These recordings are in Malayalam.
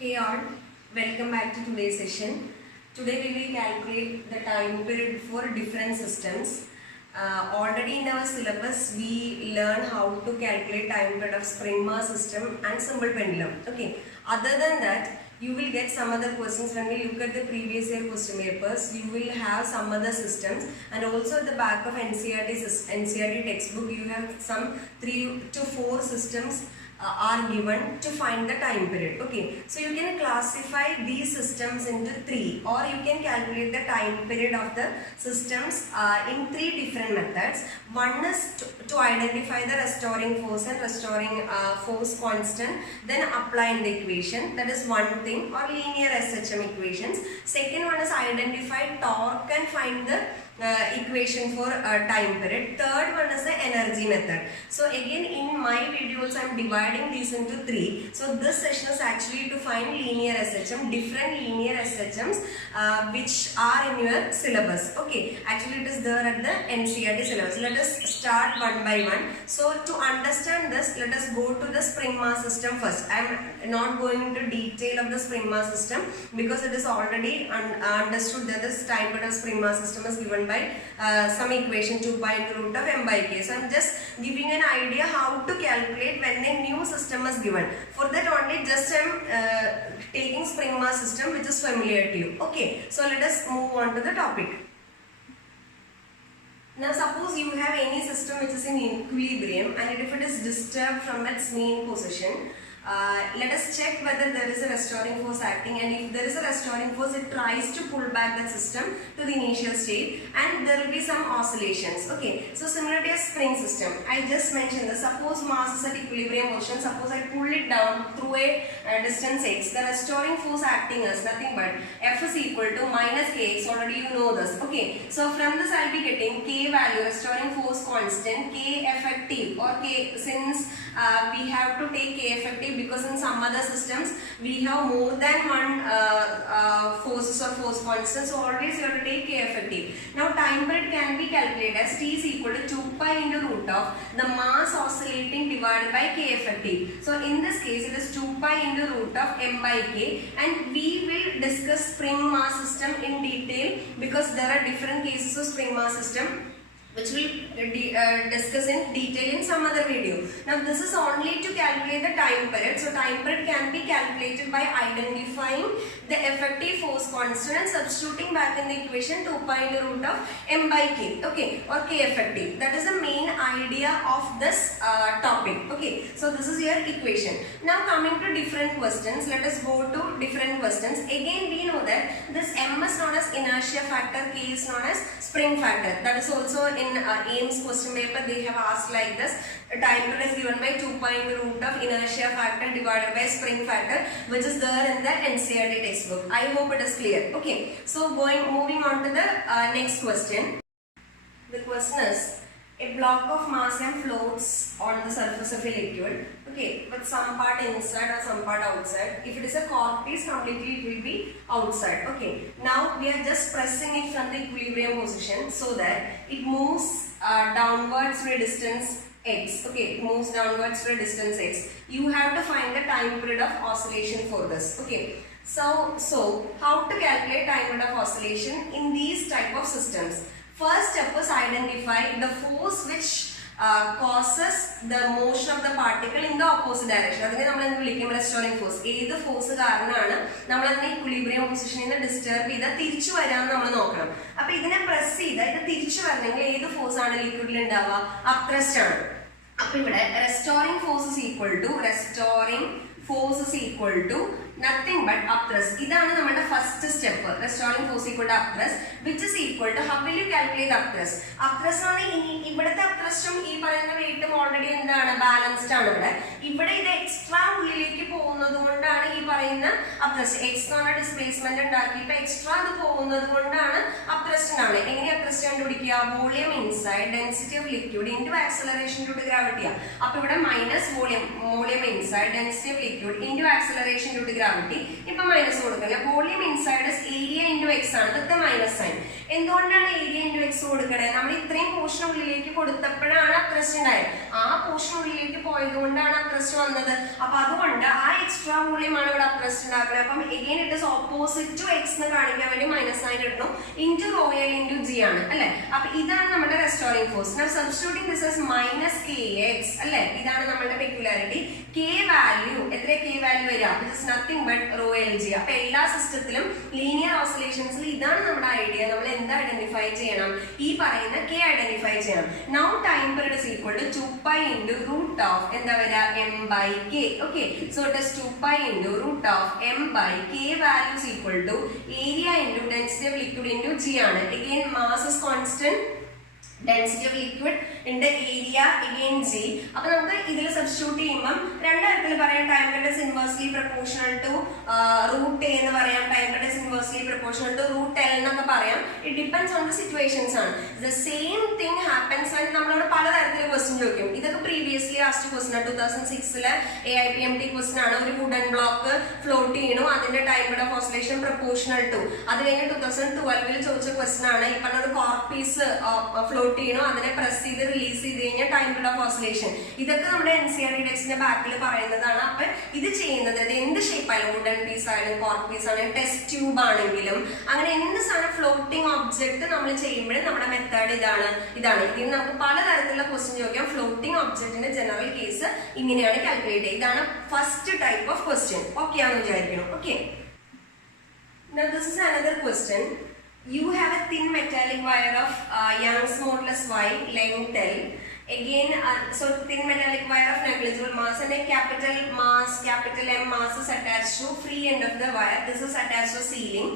Hey all, welcome back to today's session. Today we will calculate the time period for different systems. Already in our syllabus we learn how to calculate time period of spring mass system and simple pendulum. Okay. Other than that, you will get some other questions when we look at the previous year question papers. You will have some other systems, and also at the back of NCERT textbook you have some 3 to 4 systems are given to find the time period. Okay, so you can classify these systems into 3, or you can calculate the time period of the systems in 3 different methods. One is to identify the restoring force and restoring force constant, then apply in the equation. That is one thing, or linear SHM equations. Second one is identify torque and find the equation for time period. Third one is the energy method. So again, in my videos I am dividing these into 3. So this session is actually to find linear SHM, different linear SHMs which are in your syllabus. Okay, actually it is there at the NCERT syllabus. Let us start one by one. So to understand this, let us go to the spring mass system first. I am not going into detail of the spring mass system because it is already understood that this time period of spring mass system is given by some equation 2 pi into root of m by k. So I am just giving an idea how to calculate when a new system is given. For that only just I am taking spring mass system which is familiar to you. Okay, so let us move on to the topic. Now suppose you have any system which is in equilibrium, and if it is disturbed from its mean position, let us check whether there is a restoring force acting, and if there is a restoring force, it tries to pull back the system to the initial state, and there will be some oscillations. Okay, so similar to a spring system, I just mentioned this. Suppose mass is at equilibrium motion, suppose I pull it down through a distance x, the restoring force acting is nothing but F is equal to minus kx, already you know this. Okay, so from this I will be getting k value, restoring force constant, k effective, or k, since we have to take k effective because in some other systems we have more than one forces or force constants, so always you have to take k effective. Now time period can be calculated as t is equal to 2 pi into root of the mass oscillating divided by k effective. So in this case it is 2 pi into root of m by k, and we will discuss spring mass system in detail because there are different cases of spring mass system which we will discuss in detail in some other video. Now this is only to calculate the time period. So time period can be calculated by identifying the effective force constant and substituting back in the equation 2 pi into root of m by k, okay, or k effective. That is the main idea of this topic. Okay, so this is your equation. Now coming to different questions, let us go to different questions. Again we know that this m is known as inertia factor, k is known as spring factor. That is also in AIMS question paper they have asked like this. Time period is given by 2 pi into root of inertia factor divided by spring factor, which is there in the NCERT textbook. I hope it is clear. Okay, so moving on to the next question. The question is, a block of mass m floats on the surface of a liquid, okay, with some part inside or some part outside. If it is a cork piece, completely it will be outside. Okay, now we are just pressing it from the equilibrium position so that it moves downwards to a distance x. Okay, it moves downwards to a distance x. You have to find the time period of oscillation for this. Okay, so how to calculate time period of oscillation in these type of systems? First step is identify the force which causes the motion of the particle in the opposite direction. That is we restoring force. This force is the equilibrium position in disturb the തിരിച്ചു വരാന്ന് നമ്മൾ നോക്കണം. അപ്പോൾ ഇതിനെ പ്രസ് ചെയ്താൽ ഇത് തിരിച്ചു വരണമെങ്കിൽ ഏത് ഫോഴ്സ് ആണ് ലിക്വിഡിൽ ഉണ്ടാവുക? അപ്രസ്റ്റ് ആണ്. അപ്പോൾ ഇവിടെ restoring force is equal to nothing but upthrust. ഇതാണ് നമ്മുടെ first step. restoring force equal to upthrust, which is equal to, how will you calculate upthrust? upthrust ആണ് ഇവിടുത്തെ upthrustum ഈ പറയുന്ന വെയിറ്റും ഓൾറെഡി എന്താണ് ബാലൻസ്ഡ് ആണ്. ഇവിടെ ഇത് എക്സ്ട്രാ ഉള്ളിലേക്ക് പോകുന്നത് കൊണ്ടാണ് ഈ പറയുന്ന upthrust. എക്സ്ട്രാ ഡിസ്പ്ലേസ്മെന്റ് ഉണ്ടാക്കിയിട്ട് എക്സ്ട്രാ അത് പോകുന്നത് കൊണ്ടാണ് upthrust ഉണ്ടാവുന്നത്. എങ്ങനെ upthrust കണ്ടുപിടിക്കുക? Volume inside density of liquid into acceleration to gravity. അപ്പോൾ ഇവിടെ minus volume inside density of liquid into acceleration to gravity. gravity. Now minus volume inside is area into x ആണ് with the minus sign. എന്തുകൊണ്ടാണ് area into x കൊടുക്കുന്നത്? നമ്മൾ ഇത്രയും പോർഷൻ ഉള്ളിലേക്ക് കൊടുത്തപ്പോഴാണ് ആ ത്രസ്റ്റ് ഉണ്ടായത്. ആ പോർഷൻ ഉള്ളിലേക്ക് പോയതുകൊണ്ടാണ് ആ ത്രസ്റ്റ് വന്നത്. അപ്പൊ അതുകൊണ്ട് ആ എക്സ്ട്രാ വോളിയം ആണ് ഇവിടെ ത്രസ്റ്റ് ഉണ്ടാക്കുന്നത്. അപ്പം again it is opposite to x എന്ന് കാണിക്കാൻ വേണ്ടി മൈനസ് സൈൻ ഇടണം. into rho L into g ആണ് അല്ലേ? അപ്പൊ ഇതാണ് നമ്മുടെ restoring force. Now substituting this as minus kx അല്ലേ? ഇതാണ് നമ്മുടെ പെക്യുലാരിറ്റി. k വാല്യൂ എത്ര k വാല്യൂ വരിക? This is nothing but rho Lg. അപ്പൊ എല്ലാ സിസ്റ്റത്തിലും ലീനിയർ ഓസിലേഷൻസിൽ ഇതാണ് നമ്മുടെ ഐഡിയ. നമ്മൾ എന്താ ഐഡന്റിഫൈ ചെയ്യണം? ഈ പറയുന്ന k ഐഡന്റിഫൈ ചെയ്യണം. Now time period is equal to 2 pi into root of എന്താ വരിക? m by k. Okay, so it is 2 pi into root of m by k value is equal to area into density of liquid into g ആണ്. Again mass is constant, density of liquid in the area again g. അപ്പോൾ നമുക്ക് ഇതിൽ സബ്സ്റ്റിറ്റ്യൂട്ട് ചെയ്യുമ്പോൾ രണ്ട് തരത്തിൽ പറയാം. Time period is inversely proportional to root a എന്ന് പറയാം. Time period is inversely proportional to root L എന്നൊക്കെ പറയാം. It depends on the situations ആണ്. The same thing happens when നമ്മളോട് പല തരത്തിൽ ക്വസ്റ്റ്യൻ ചോദിക്കും. ഇതൊക്കെ previously asked question ആണ്. 2006 AIPMT question ആണ്. ഒരു വുഡൻ ബ്ലോക്ക് ഫ്ലോട്ട് ചെയ്യണു, അതിന്റെ time period of oscillation proportional to. അത് കഴിഞ്ഞ് 2012 ചോദിച്ച ക്വസ്റ്റ്യൻ ആണ്. ഈ പറഞ്ഞ ഒരു കോർക്ക് പീസ് ഫ്ലോട്ട് ചെയ്യണു, അതിനെ പ്രസ് ചെയ്ത് റിലീസ് ചെയ്ത് കഴിഞ്ഞാൽ ടൈം പീരിയഡ് ഓഫ് ഓസിലേഷൻ. ഇതൊക്കെ നമ്മുടെ NCERT ടെക്സ്റ്റിന്റെ ബാക്കിൽ പറയുന്നതാണ്. അപ്പൊ ഇത് ചെയ്യുന്നത് എന്ത് ഷേപ്പ് ആയാലും, വുഡൻ പീസ് ആയാലും കോർക്ക് പീസ് ആണെങ്കിലും ടെസ്റ്റ് ട്യൂബ് ആണെങ്കിലും അങ്ങനെ എന്ത് സാധനം ഫ്ലോട്ടിംഗ് ഒബ്ജക്ട് നമ്മൾ ചെയ്യുമ്പോഴും നമ്മുടെ മെത്തേഡ് ഇതാണ്. ഇതിന് നമുക്ക് പലതരത്തിലുള്ള ക്വസ്റ്റ്യൻ ചോദിക്കാം. ഫ്ലോട്ടിംഗ് ഒബ്ജക്റ്റിന്റെ ജനറൽ കേസ് ഇങ്ങനെയാണ് കാൽക്കുലേറ്റ് ചെയ്യുക. ഇതാണ് first type of question. Okay ആണെന്ന് വിചാരിക്കണം. Okay, now this is another question. You have a thin metallic wire of Young's modulus Y, length L. Again, so thin metallic wire of negligible mass and a capital M mass is attached to free end of the wire. This is attached to ceiling.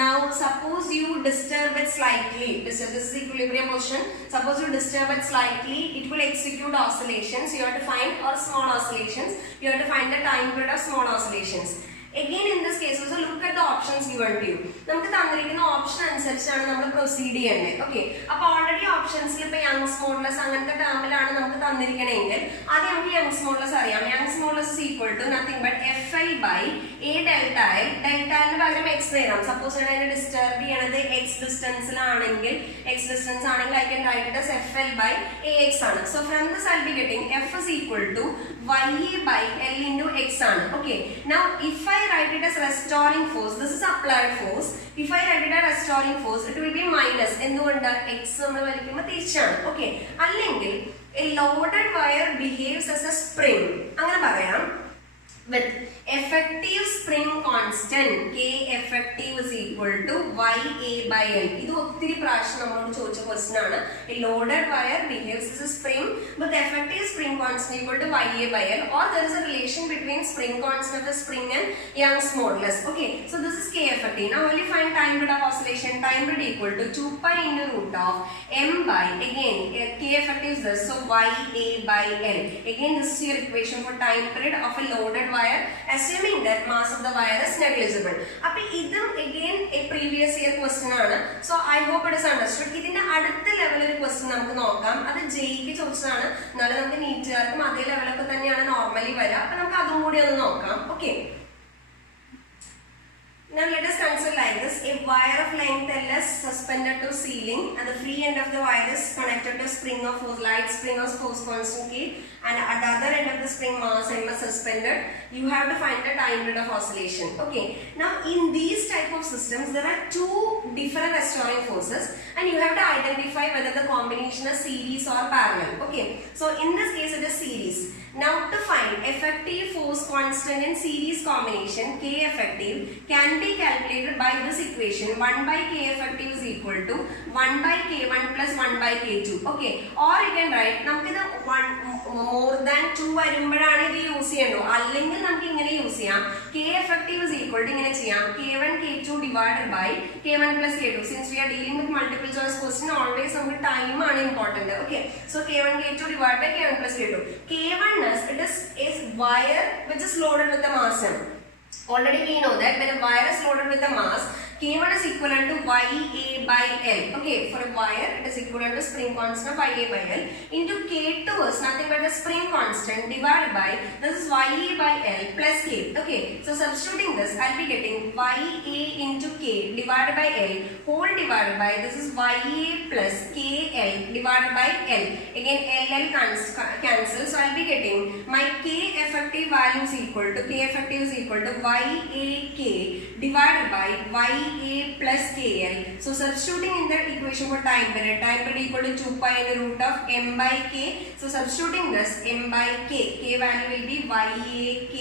Now, suppose you disturb it slightly. This is equilibrium position. Suppose you disturb it slightly, it will execute oscillations. You have to find or small oscillations. You have to find the time period of small oscillations. Again, in this case also look at the options given to you. നമുക്ക് തന്നിരിക്കുന്ന ഓപ്ഷൻ അനുസരിച്ചാണ് നമ്മൾ പ്രൊസീഡ് ചെയ്യേണ്ടത്. ഓക്കെ, അപ്പൊ ഓൾറെഡി ഓപ്ഷൻസിൽ ഇപ്പൊ യങ്സ് മോഡുലസ് അങ്ങനത്തെ ടേമിലാണ് നമുക്ക് തന്നിരിക്കണമെങ്കിൽ ആദ്യം നമുക്ക് യങ്സ് മോഡുലസ് അറിയാം. Young's modulus is equal to nothing but FL by A delta L. Delta എല്ലിന് പകരം എക്സ് തരാം. സപ്പോസ് ഞാൻ അതിനെ ഡിസ്റ്റർബ് ചെയ്യണത് X ഡിസ്റ്റൻസിലാണെങ്കിൽ I can write it as FL by AX ആണ്. So from this I'll be getting F is equal to YA by L into X ആണ്. Okay, now if I write it as restoring force, this is applied force. If I write it as restoring force, it will be minus. എന്തുകൊണ്ട്? X നമ്മൾ വലിക്കുമ്പോൾ തിരിച്ചാണ്. ഓക്കെ, അല്ലെങ്കിൽ a loaded wire behaves as a spring. അങ്ങനെ പറയാം. With effective spring constant K effective is equal to YA by L. ഇത് ഒത്തിരി പ്രാവശ്യം നമ്മളോട് ചോദിച്ച ക്വസ്റ്റ്യൻ ആണ്. A loaded wire behaves as a spring with effective spring constant equal to YA by L, or there is a relation between spring constant of the spring and Young's modulus. Okay, so this is K effective. Now only find time period of oscillation. Time period equal to 2 pi into root of M by, again K effective is this, so YA by L. Again this is your equation for time period of a loaded wire, assuming that mass of the wire is negligible. അപ്പോൾ ഇതും again a previous year question ആണ്. So I hope it is understood. ഇതിന്റെ അടുത്ത ലെവൽ ഒരു ക്വസ്റ്റ്യൻ നമുക്ക് നോക്കാം. അത് ജെയ്ക്ക് ചോദിച്ചതാണ്. എന്നാലും നമുക്ക് നീറ്റുകാർക്കും അതേ ലെവലൊക്കെ തന്നെയാണ് നോർമലി വരിക. അപ്പൊ നമുക്ക് അതും കൂടി ഒന്ന് നോക്കാം. Okay, now let us consider like this. A wire of length L is suspended to ceiling and the free end of the wire is connected to a spring of force, light spring of force constant K, and at the other end of the spring mass M is suspended. You have to find the time period of oscillation. Okay, now in these type of systems there are two different restoring forces and you have to identify whether the combination is series or parallel. Okay, so in this case it is series. Now to find effective force constant in series combination K effective can be calculated by this equation. 1 by K effective is equal to 1 by K1 plus 1 by K2. Okay, or you can write നമുക്കിത് more than 2 വരുമ്പോഴാണ് ഇത് യൂസ് ചെയ്യണ്ടോ, അല്ലെങ്കിൽ നമുക്ക് ഇങ്ങനെ യൂസ് ചെയ്യാം. K effective is equal to ഇങ്ങനെ ചെയ്യാം, K1 K2 divided by K1 plus K2. Since we are dealing with multiple choice question, always നമുക്ക് time ആണ് important. Okay, so K1 K2 divided by K1 plus K2. K1 is wire which is loaded with the mass M. Already we know that when a wire is loaded with a mass, K1 is equivalent to YA by L. Okay, for a wire it is equivalent to spring constant of YA by L into K2 is nothing but the spring constant divided by this is YA by L plus K. Okay, so substituting this I'll be getting YA into K divided by L whole divided by this is YA plus KL divided by L. Again LL cancel, so I'll be getting my K effective value is equal to YAK divided by YA plus KL. So substituting in the equation for time period equal to 2 pi in the root of M by K. So substituting this M by K value will be YAK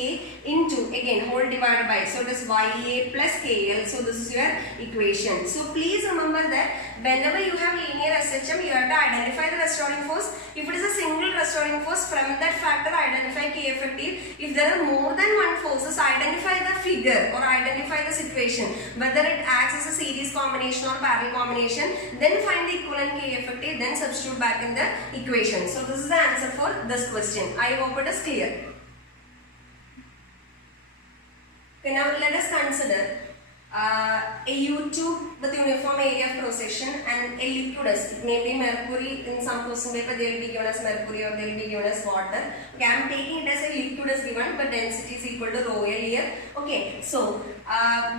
into again whole divided by, so it is YA plus KL. So this is your equation. So please remember that whenever you have linear SHM, you have to identify the restoring force. If it is a single restoring force, from that factor identify K effective. If there are more than one forces, identify the figure or identify the situation, whether it acts as a series combination or parallel combination, then find the equivalent K effective, then substitute back in the equation. So this is the answer for this question. I hope it is clear. Okay, now let us consider a U-tube with uniform area of cross section and a liquid S. It may be mercury. In some question paper they will be given as mercury or they will be given as water. Okay, I am taking it as a liquid is given, but density is equal to rho L here. Okay, so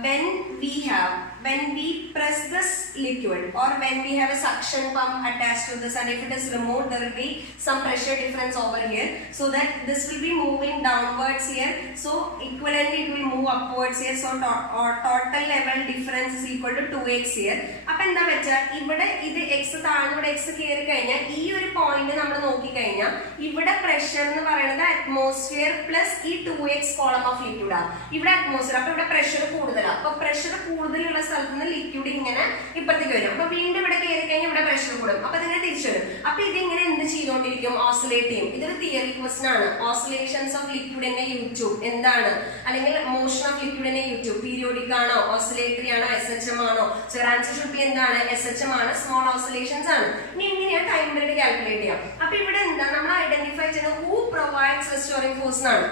when we press this liquid or when we have a suction pump attached to this, and if it is removed, there will be some pressure difference over here, so that this will be moving downwards here, so equivalently it will move upwards here. So total level difference is equal to 2x here. അപ്പോൾ എന്താ വെച്ചാൽ ഇവിടെ ഇത് x താഴ്ന്ന് ഇവിടെ x കയറി കഴിഞ്ഞാൽ ഈ ഒരു പോയിന്റ് നമ്മൾ നോക്കി കഴിഞ്ഞാൽ ഇവിടെ പ്രഷർ എന്ന് പറയുന്നത് അറ്റ്മോസ്ഫിയർ പ്ലസ് ഈ 2x കോളം ഓഫ് ലിക്വിഡ് ആണ്. ഇവിടെ അറ്റ്മോസ്ഫിയർ, അപ്പോൾ ഇവിടെ പ്രഷർ കൂടുതലാണ്. അപ്പോൾ പ്രഷർ കൂടുതലുള്ള സ്ഥലത്ത് നിന്ന് ലിക്വിഡ് ഇങ്ങനെ ഇപ്പുറത്തേക്ക് വരും. അപ്പോൾ വീണ്ടും ഇവിടെ കയറി കഴിഞ്ഞാൽ ഇവിടെ പ്രഷർ കൂടും. അപ്പോൾ ഇതിങ്ങനെ തിരിച്ചു വരും. അപ്പോൾ ഇതിങ്ങനെ എന്ത് ചെയ്തുകൊണ്ടിരിക്കും? ഓസിലേറ്റ് ചെയ്യും. ഇതൊരു തിയറി ക്വസ്റ്റൻ ആണ്. Oscillations of liquid in A YouTube എന്താണ്, അല്ലെങ്കിൽ motion of liquid in A YouTube periodic ആണോ, ഓസിലേറ്ററി ആണോ, SHM ആണോ? സോ ആൻസർ ഷുഡ് ബി എന്താണ്? SHM ആണ്, സ്മോൾ ഓസിലേഷൻസ് ആണ്. ഇനി എങ്ങനെയാണ് ടൈം പീരീഡ് കാൽക്കുലേറ്റ് ചെയ്യാം? അപ്പോൾ ഇവിടെ എന്താ നമ്മൾ ഐഡന്റിഫൈ ചെയ്യുന്നത് ഹൂ പ്രൊവൈഡ്സ് റെസ്റ്റോറിംഗ് ഫോഴ്സ് എന്നാണ്.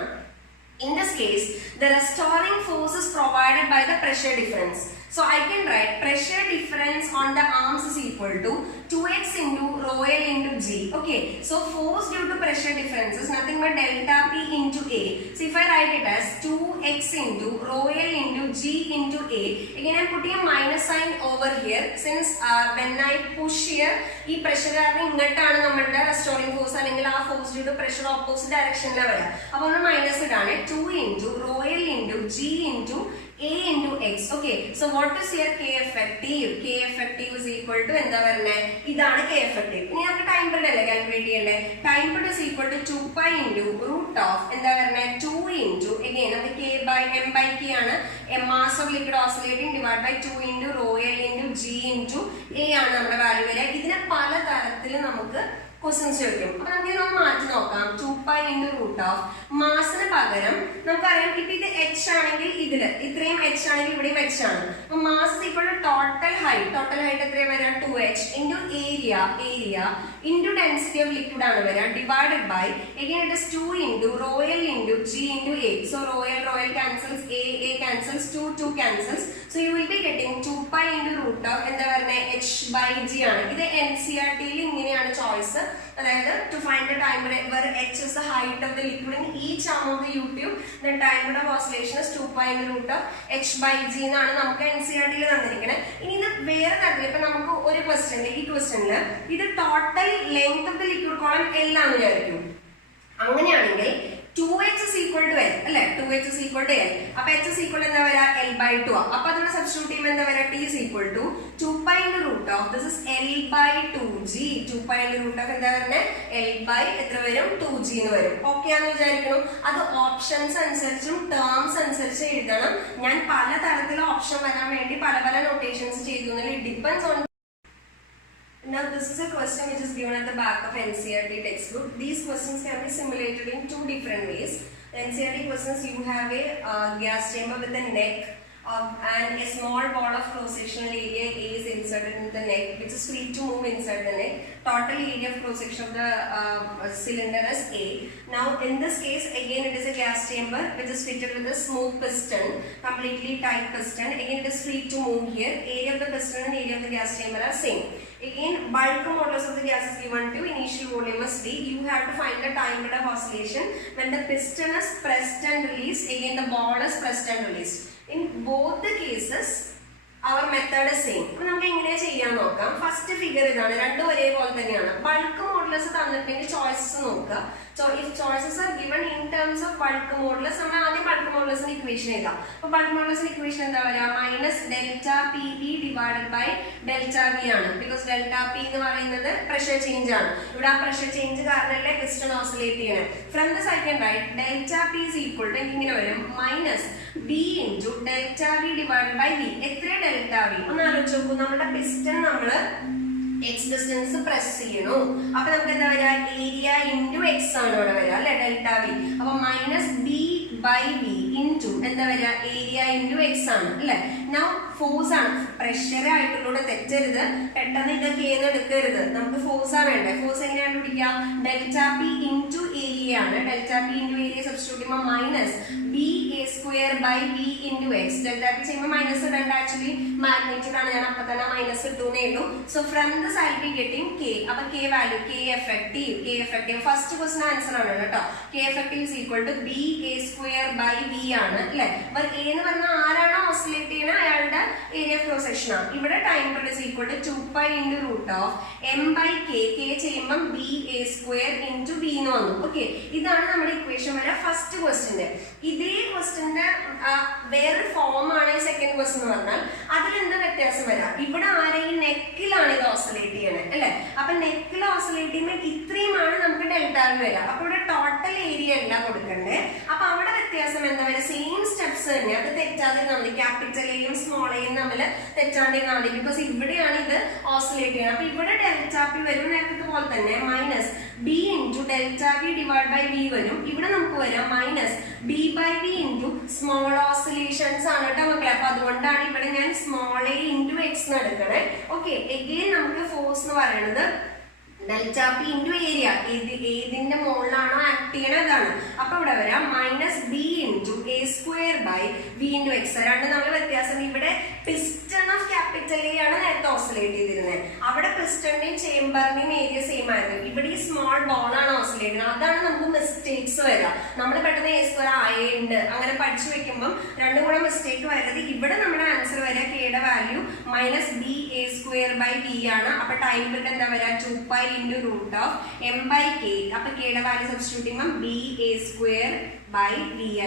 In this case, the restoring force is provided by the pressure difference. So I can write pressure difference on the arms is equal to 2x into rho L into G. Okay, so force due to pressure difference is nothing but delta P into A. So if I write it as 2x into rho L into G into A, again I am putting a minus sign over here, since when I push here, ഈ പ്രഷർ കാരണം ഇങ്ങോട്ടാണ് നമ്മളുടെ റെസ്റ്റോറിംഗ് ഫോഴ്സ്, അല്ലെങ്കിൽ ആ force due to pressure opposite ഡയറക്ഷനിലാണ് വരിക. അപ്പോൾ ഒന്ന് മൈനസ് ഇടാണ് 2 into rho L into G into A into x. Okay, so what is here K effective? K effective is equal to എന്താ പറയുന്നത്? ഇതാണ് K effective. ഇനി നമുക്ക് ടൈം പീരീഡ് അല്ലേ കാൽക്കുലേറ്റ് ചെയ്യണ്ടേ? Time period is equal to 2 pi into root of എന്താ പറയുന്നത് 2 into again നമുക്ക് K by M by K ആണ്, mass of liquid oscillating divided by 2 into rho L into G into A ആണ് നമ്മുടെ വാല്യൂ വരിക. ഇതിനെ പല തരത്തിൽ നമുക്ക് ക്വസ്റ്റ്യൻസ് ചോദിക്കും. അപ്പൊ നമുക്ക് ഇതൊന്ന് മാറ്റി നോക്കാം. 2 pi into root of മാസിന് പകരം നമുക്കറിയാം ഇപ്പൊ ഇത് h ആണെങ്കിൽ ഇതില് ഇത്രയും h ആണെങ്കിൽ ഇവിടെയും h ആണ്. അപ്പൊ mass equal to total height എത്രയാണ് വരിക? 2h into area into density of liquid ആണ് വരിക divided by again it is 2 into rho L into G into A. So rho L cancels, A cancels, 2 cancels. So you will be getting 2 pi into root of എന്താ പറയുന്നത് h by G ആണ്. ഇത് NCERT യിൽ ഇങ്ങനെയാണ് ചോയ്സ്. അതായത് to find the time where h is the height of the liquid in each arm of the U-tube, then time of oscillation is 2 pi into root of h by G എന്നാണ് നമുക്ക് NCERT യിൽ തന്നിരിക്കുന്നത്. ഇനി ഇത് വേറെ തരത്തിൽ ഇപ്പൊ നമുക്ക് ഒരു ക്വസ്റ്റ്യൻ, ഈ ക്വസ്റ്റ്യനിൽ ഇത് total length of the liquid column L ആണെന്ന് വിചാരിക്കും. അങ്ങനെയാണെങ്കിൽ 2h is equal to L അല്ലേ? 2h is equal to L. അപ്പോൾ h is equal എന്താ വരിക? L by 2 ആ. അപ്പോൾ അതിനെ സബ്സ്റ്റിറ്റ്യൂട്ട് ചെയ്യുമ്പോൾ എന്താ വരിക? T is equal to 2 pi into root of this is L by 2G. 2 pi into root of എന്താ വരുന്നത്? L by എത്ര വരും? 2G എന്ന് വരും. ഓക്കെ ആണെന്ന് വിചാരിക്കണം. അത് ഓപ്ഷൻസ് അനുസരിച്ചും ടേംസ് അനുസരിച്ച് എഴുതണം. ഞാൻ പല തരത്തിലുള്ള ഓപ്ഷൻ വരാൻ വേണ്ടി പല നൊട്ടേഷൻസ് ചെയ്തു. It depends on. Now this is a question which is given at the back of NCERT textbook. These questions can be simulated in two different ways. The NCERT questions, you have a gas chamber with a neck and a small ball of cross-sectional area A is inserted in the neck, which is free to move inside the neck. Total area of cross-section of the cylinder is A. Now, in this case, again it is a gas chamber which is fitted with a smooth piston, completely tight piston. Again, it is free to move here. Area of the piston and area of the gas chamber are same. Again, bulk modulus of the gas is given to initial volume is V. You have to find the time bit of oscillation when the piston is pressed and released. Again, the ball is pressed and released. In both the cases, our method is same. First figure is bulk modulus choices. So if choices are given in terms of bulk modulus, we bulk modulus equation. So bulk modulus equation is minus delta PV divided by delta V. Because delta P is pressure change. Pressure change is piston oscillating. From this I can write delta P is equal to minus B into delta V divided by V. Delta V. Now, piston X distance press area into X delta V. Minus B by V into area into X. Now force pressure force delta P into area. Delta P into area substitute minus B A square by V into X. Delta P minus actually magnitude minus 2. So from this I will be getting K. K value, K effective. First question answer K effective is equal to B A square by V. But A is oscillating area of cross section. Here time is equal to 2 pi into root of M by K. K is B A square into V. Okay, this is our equation. First question. This question where form is second question. That is the neck oscillating. Neck oscillating delta V. Total area same steps capital A small a because here oscillating. Delta P minus B into delta V divided by V. Here minus B by V into small oscillations. Small a into X. Okay, again force delta P into area. Minus B into A square by V into X. Piston of capital A oscillating. Piston chamber area same. Here small ball oscillating. That's mistakes. We A square I mistake. Here answer K value minus B A square by V. Time 2 pi into root of M by K. K value substituting B A square by V.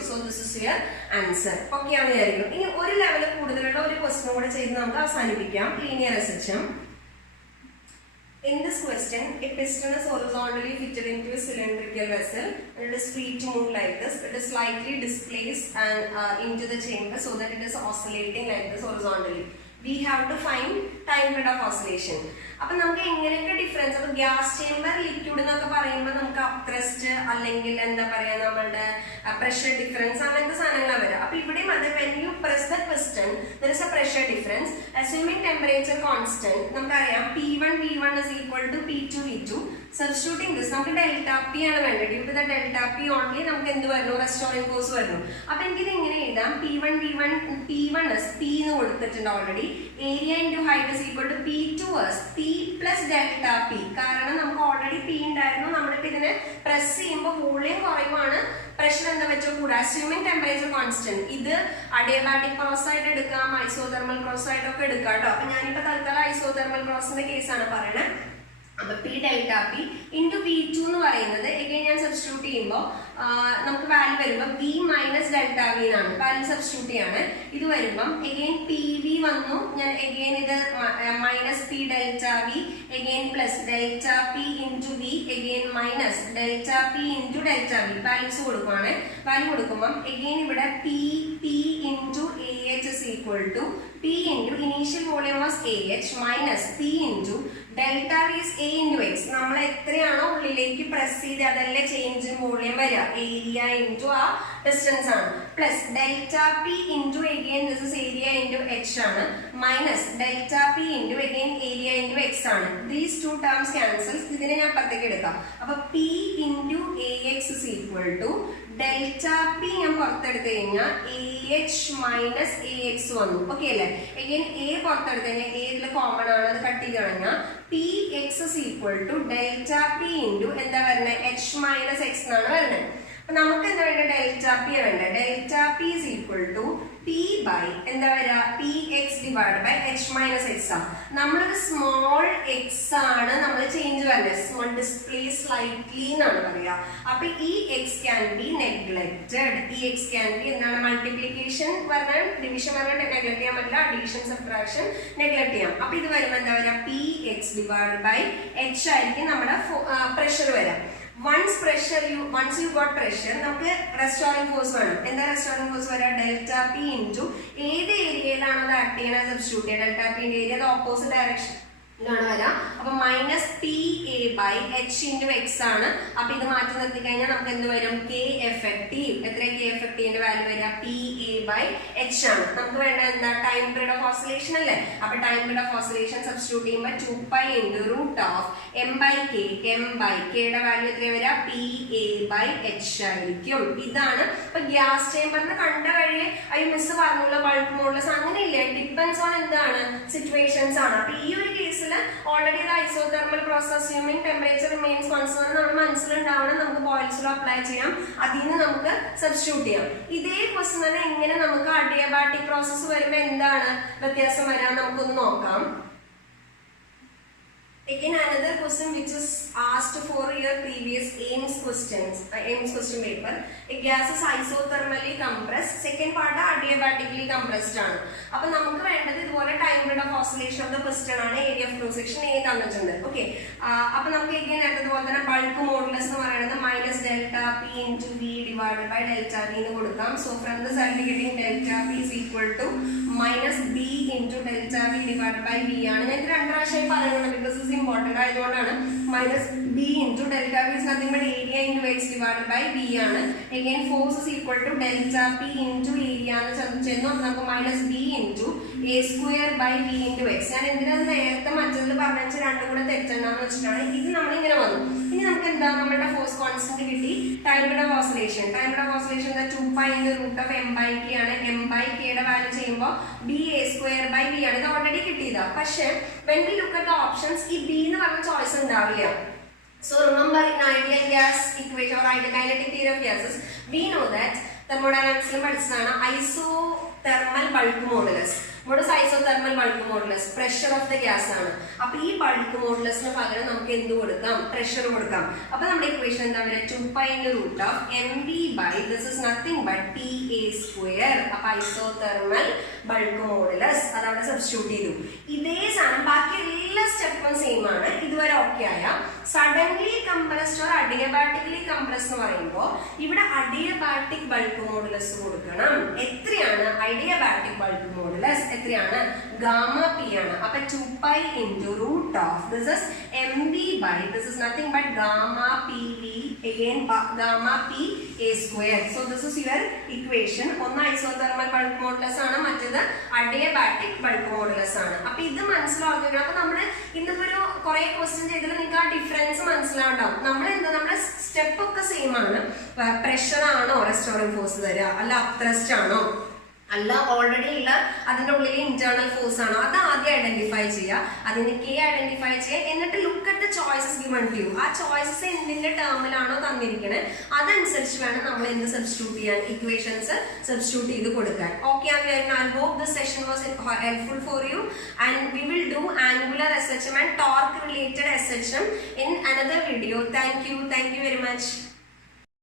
So this is your answer. Okay, now one level question linear system. In this question, a piston is horizontally fitted into a cylindrical vessel and it is free to move like this. It is slightly displaced and into the chamber so that it is oscillating like this horizontally. We have to find time bit of oscillation. Now, we have a difference of gas chamber, liquid, thrust, pressure difference. When you press the piston, there is a pressure difference. Assuming temperature constant, P1 V1 is equal to P2 V2. Substituting this, delta P due to the delta P only, restoring force. P1 V1, P1 is P already. Area into height is equal to P2 is P plus delta P. Because we already P in press volume pressure assuming temperature constant. This is adiabatic cross side, isothermal cross side. Isothermal cross case. P delta P into V2 again substitute value V minus delta V value substitute again PV again minus P delta V again plus delta P into V again minus delta P into delta V value again P into AH is equal to P into initial volume was AH minus P into delta V is A into X. We press change in volume area into our distance. plus delta P into again this is area into H ആണ് minus delta P into again area into X ആണ്. These two terms cancels. ഇതിനെ ഞാൻ പുറത്തേക്ക് എടുക്കാം. അപ്പോൾ P into AX is equal to delta P ഞാൻ പുറത്തെടുത്തു കഴിഞ്ഞാൽ AH minus AX വന്നു. ഓക്കെ അല്ലേ? again A പുറത്തെടുത്തു കഴിഞ്ഞാൽ A ഇതിൽ കോമൺ ആണ്, അത് കട്ട് ചെയ്ത് കഴിഞ്ഞാൽ PX is equal to delta P into എന്താ വരുന്നത് H minus X എന്നാണ് വരുന്നത്. അപ്പൊ നമുക്ക് എന്താ വേണ്ട ഡെൽറ്റ പി വേണ്ട. Delta P is equal to P by എന്താ വരിക PX divided by H minus X ആണ്. നമ്മളൊരു സ്മോൾ X ആണ് നമ്മൾ ചേഞ്ച് വരുന്നത്, സ്മോൾ ഡിസ്പ്ലേ സ്ലൈറ്റ്ലി എന്നാണ് പറയുക. അപ്പൊ ഈ X can be neglected. ഈ X can be എന്താണ് മൾട്ടിപ്ലിക്കേഷൻ പറഞ്ഞാൽ ഡിവിഷൻ പറഞ്ഞാൽ നെഗ്ലക്ട് ചെയ്യാൻ പറ്റില്ല, അഡീഷൻ സബ്ട്രാക്ഷൻ നെഗ്ലക്ട് ചെയ്യാം. അപ്പൊ ഇത് വരുമ്പോൾ എന്താ വരിക PX divided by H ആയിരിക്കും നമ്മുടെ പ്രഷർ വരാം. once you got pressure നമുക്ക് റെസ്റ്റോറിംഗ് ഫോഴ്സ് വേണം. എന്താ റെസ്റ്റോറിംഗ് ഫോഴ്സ് വരാ ഡെൽറ്റ പി ഇൻറ്റു ഏത് ഏരിയയിലാണോ അത് ആക്ട് ചെയ്യുന്നത് സബ്സ്റ്റിറ്റ്യൂട്ട് ചെയ്യുക. ഡെൽറ്റ പിന്റെ ഏരിയ അത് ഓപ്പോസിറ്റ് ഡയറക്ഷൻ ാണ് വരാം. അപ്പൊ minus P A by H into X ആണ്. അപ്പൊ ഇത് മാറ്റി നിർത്തി കഴിഞ്ഞാൽ നമുക്ക് എന്ത് വരും കെ എഫക്റ്റീവ്. എത്ര കെ എഫക്റ്റീവിന്റെ വാല്യൂ വരിക പി എ ബൈ എച്ച് ആണ്. നമുക്ക് വേണ്ട എന്താ ടൈം പീരീഡ് ഓഫ് ഓസിലേഷൻ അല്ലേ. അപ്പൊ time period of oscillation substitute ചെയ്യുമ്പോൾ 2π into root of M by K. M by കെയുടെ വാല്യൂ എത്ര വരിക പി എ ബൈ എച്ച് ആയിരിക്കും. ഇതാണ് ഇപ്പൊ ഗ്യാസ് ചേമ്പറിന് കണ്ട വഴി അയ്യോ മിസ് പറഞ്ഞുള്ള ബൾക്ക് മോഡ്ലെസ് അങ്ങനെയില്ല, ഡിപ്പെൻസ് ഓൺ എന്താണ് സിറ്റുവേഷൻസ് ആണ്. അപ്പൊ ഈ ഒരു കേസിൽ ഓൾറെഡി ഇത് isothermal process assuming temperature remains constant നമ്മുടെ മനസ്സിലുണ്ടാവണം. നമുക്ക് ബോയിൽസിലും അപ്ലൈ ചെയ്യാം, അതിൽ നിന്ന് നമുക്ക് സബ്സ്റ്റിറ്റ്യൂട്ട് ചെയ്യാം. ഇതേ ക്വസ്റ്റ്യൻ തന്നെ ഇങ്ങനെ നമുക്ക് അഡിയബാറ്റിക് പ്രോസസ് വരുമ്പോൾ എന്താണ് വ്യത്യാസം വരാൻ നമുക്കൊന്ന് നോക്കാം. Again another question which is asked for your previous AIMS question paper. A gas is isothermally compressed. Second part adiabatically compressed ആണ്. അപ്പോൾ നമുക്ക് വേണ്ടത് ഇതുപോലെ time period of oscillation of the piston ആണ്. Area of cross section A തന്നിട്ടുണ്ട്. ഓക്കെ, അപ്പോൾ നമുക്ക് again അതുപോലെ തന്നെ ബൾക്ക് മോഡുലസ് എന്ന് പറയുന്നത് minus delta P into V divided by delta V എന്ന് കൊടുക്കാം. So from this I be getting delta P is equal to minus B into delta V divided by V ആണ്. ഞാൻ ഇത് രണ്ട് പ്രാവശ്യം പറയുന്നുണ്ട് ബിക്കോസ് ഇസ് ഇമ്പോർട്ടന്റ് ആയതുകൊണ്ടാണ്. Minus B into delta V is nothing but area into X divided by V ആണ്. again force is equal to delta P into area എന്ന് ചെന്നു നമുക്ക് minus B into A square by V into X. ഞാൻ എന്തിനാ നേരത്തെ മറ്റതിൽ പറഞ്ഞ രണ്ടും കൂടെ തെറ്റണ്ടെന്ന് വെച്ചിട്ടാണ് ഇത് നമ്മളിങ്ങനെ വന്നു. ഇനി നമുക്ക് എന്താ നമ്മുടെ ഫോഴ്സ് കോൺസ്റ്റന്റ് കിട്ടി. Time period of oscillation 2π into root of M by K ആണ്. എം ബൈ കെയുടെ വാല്യൂ ചെയ്യുമ്പോൾ B A square by V ആണ്. ഇത് ഓൾറെഡി കിട്ടിയതാ. പക്ഷെ when we look at the options ഈ ബി എന്ന് പറഞ്ഞ ചോയ്സ് ഉണ്ടാവില്ല. So remember in ideal gas equation or ideal kinetic theory of gases we know that thermodynamics പഠിച്ചതാണ് isothermal bulk modulus. What is isothermal bulk modulus? Pressure of the gas ആണ്. അപ്പോൾ ഈ ബൾക്ക് മോഡുലസിന് പകരം നമുക്ക് എന്ത് കൊടുക്കാം പ്രഷർ കൊടുക്കാം. അപ്പോൾ നമ്മുടെ ഇക്വേഷൻ എന്താ വരിക 2π into root of M B by this is nothing but P A square. അപ്പോൾ ഐസോതെർമൽ ബൾക്ക് മോഡുലസ് അത് അവിടെ സബ്സ്റ്റിറ്റ്യൂട്ട് ചെയ്തു. ഇതേ സാധനം ബാക്കി എല്ലാ സ്റ്റെപ്പും സെയിം ആണ്. ഇതുവരെ ഓക്കെ ആയ suddenly compressed or adiabatically compressed എന്ന് പറയുമ്പോൾ ഇവിടെ അഡിയബാറ്റിക് ബൾക്ക് മോഡുലസ് കൊടുക്കണം. എത്രയാണ് അഡിയബാറ്റിക് ബൾക്ക് മോഡുലസ് എത്രയാണ് ഗാമ പി ആണ്. അപ്പൊ 2π into root of this is M B by this is nothing but gamma P V again gamma P A square. So this is your equation. ഒന്ന് ഐസോതെർമൽ ബൾക്ക് മോഡുലസ് ആണ്, മറ്റേത് അഡിയബാറ്റിക് ബൾക്ക് മോഡുലസ് ആണ്. അപ്പൊ ഇത് മനസ്സിലാക്കുക. അപ്പൊ നമ്മള് ഇന്നിപ്പോ ഒരു കുറെ ക്വസ്റ്റ്യൻ ചെയ്തതിൽ നിങ്ങൾക്ക് ആ ഡിഫറൻസ് മനസ്സിലാണ്ടാവും. നമ്മൾ എന്താ നമ്മുടെ സ്റ്റെപ്പ് ഒക്കെ സെയിം ആണ്. പ്രഷർ ആണോ റെസ്റ്റോറിംഗ് ഫോഴ്സ് തരിക, അല്ല അപ്ത്രസ്റ്റ് ആണോ, അല്ല ഓൾറെഡി ഉള്ള അതിൻ്റെ ഉള്ളിൽ ഇന്റേണൽ ഫോഴ്സ് ആണോ, അത് ആദ്യം ഐഡന്റിഫൈ ചെയ്യുക. അതിന് കെ ഐഡന്റിഫൈ ചെയ്യുക. എന്നിട്ട് look at the choices given to you. ആ ചോയ്സസ് എന്തിന്റെ ടേമിലാണോ തന്നിരിക്കുന്നത് അതനുസരിച്ച് വേണം നമ്മൾ എന്ത് സബ്സ്റ്റിറ്റ്യൂട്ട് ചെയ്യാൻ, ഇക്വേഷൻസ് സബ്സ്റ്റിറ്റ്യൂട്ട് ചെയ്ത് കൊടുക്കാൻ. Okay, I hope this session was helpful for you and we will do angular SHM and torque related SHM in another video. Thank you very much.